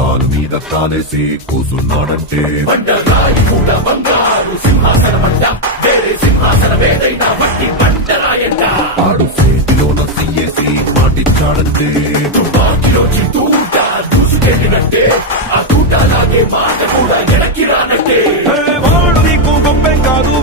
కాలు మీద కాలేసి కూసున్నాడంటే బండరాయి కూడా బంగారు సింహాసనమంట వేరే సింహాసనమేదైనా మట్టి బండరాయంట ఆడు చేతిలోన సీయేసి మాటిచ్చాడంటే తుపాకిలోచి తూట దూసుకెళ్ళినట్టే ఆ తూట లాగే మాట కూడా ఎడకి రానట్టే వాడు నీకు గొప్పేం కాదు